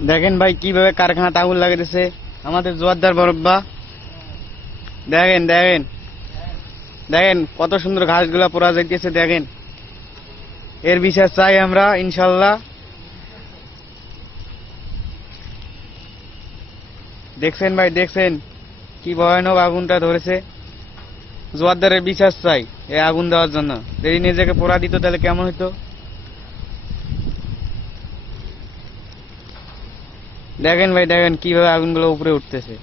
দেখেন ভাই কীভাবে কারখানাতে আগুন লাগাইতেছে। আমাদের জোয়ারদার বরব্বা দেখেন দেখেন। দেখেন, কত সুন্দর ঘাসগুলা পোড়া যাইতেছে, দেখেন। এর বিশ্বাস চাই আমরা, ইনশাল্লাহ। দেখছেন ভাই, দেখছেন? কি ভয়ানক আগুনটা ধরেছে। জোয়ারদারের বিশ্বাস চাই এই আগুন দেওয়ার জন্য। যদি নিজেকে পোড়া দিত তাহলে কেমন হতো দেখেন ভাই দেখেন কীভাবে আগুনগুলো উপরে উঠতেছে।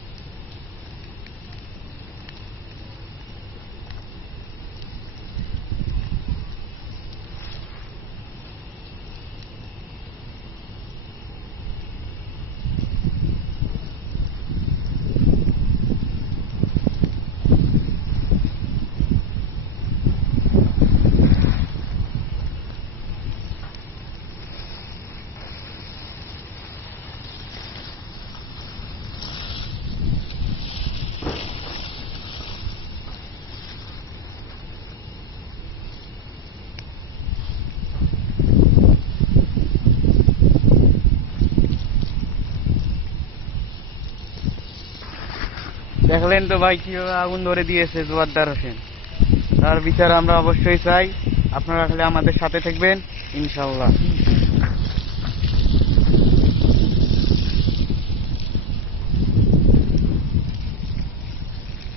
দেখলেন তো ভাই কীভাবে আগুন ধরে দিয়েছে জোয়ারদার হোসেন। তার বিচার আমরা অবশ্যই চাই। আপনারা আসলে আমাদের সাথে থাকবেন ইনশাল্লাহ